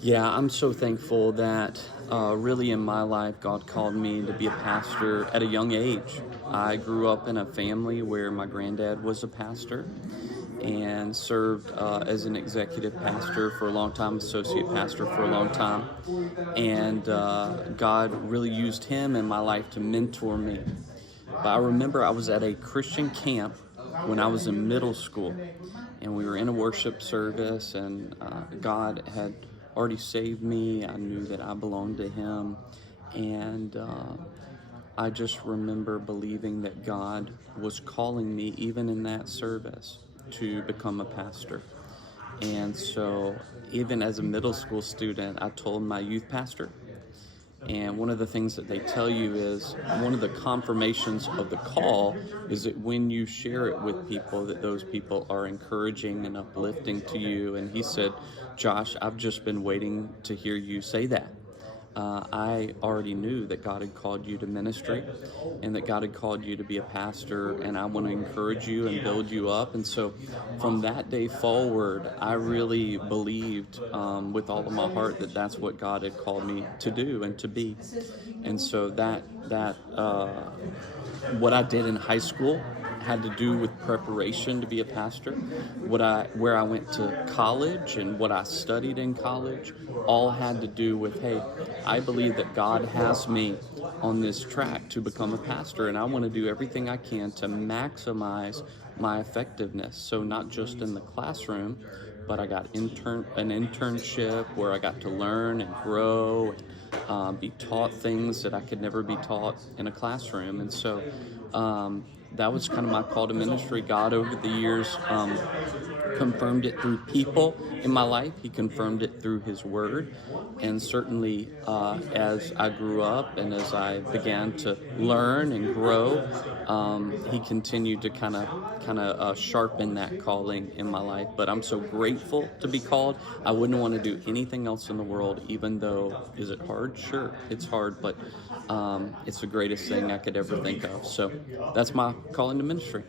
Yeah, I'm so thankful that really in my life, God called me to be a pastor at a young age. I grew up in a family where my granddad was a pastor and served as an executive pastor for a long time, associate pastor for a long time. And God really used him in my life to mentor me. But I remember I was at a Christian camp when I was in middle school, and we were in a worship service, and God had already saved me. I knew that I belonged to Him, and I just remember believing that God was calling me, even in that service, to become a pastor. And so, even as a middle school student, I told my youth pastor. And one of the things that they tell you is one of the confirmations of the call is that when you share it with people, that those people are encouraging and uplifting to you. And he said, Josh, I've just been waiting to hear you say that. I already knew that God had called you to ministry and that God had called you to be a pastor, and I want to encourage you and build you up. And so from that day forward, I really believed with all of my heart that that's what God had called me to do and to be. And so that what I did in high school had to do with preparation to be a pastor. Where I went to college and what I studied in college all had to do with, hey, I believe that God has me on this track to become a pastor, and I want to do everything I can to maximize my effectiveness. So not just in the classroom, but I got an internship where I got to learn and grow and be taught things that I could never be taught in a classroom. And so that was kind of my call to ministry. God, over the years, confirmed it through people in my life. He confirmed it through His Word. And certainly as I grew up and as I began to learn and grow, He continued to kind of sharpen that calling in my life. But I'm so grateful to be called. I wouldn't want to do anything else in the world, even though, is it hard? Sure, it's hard, but it's the greatest thing I could ever think of. So that's my calling to ministry.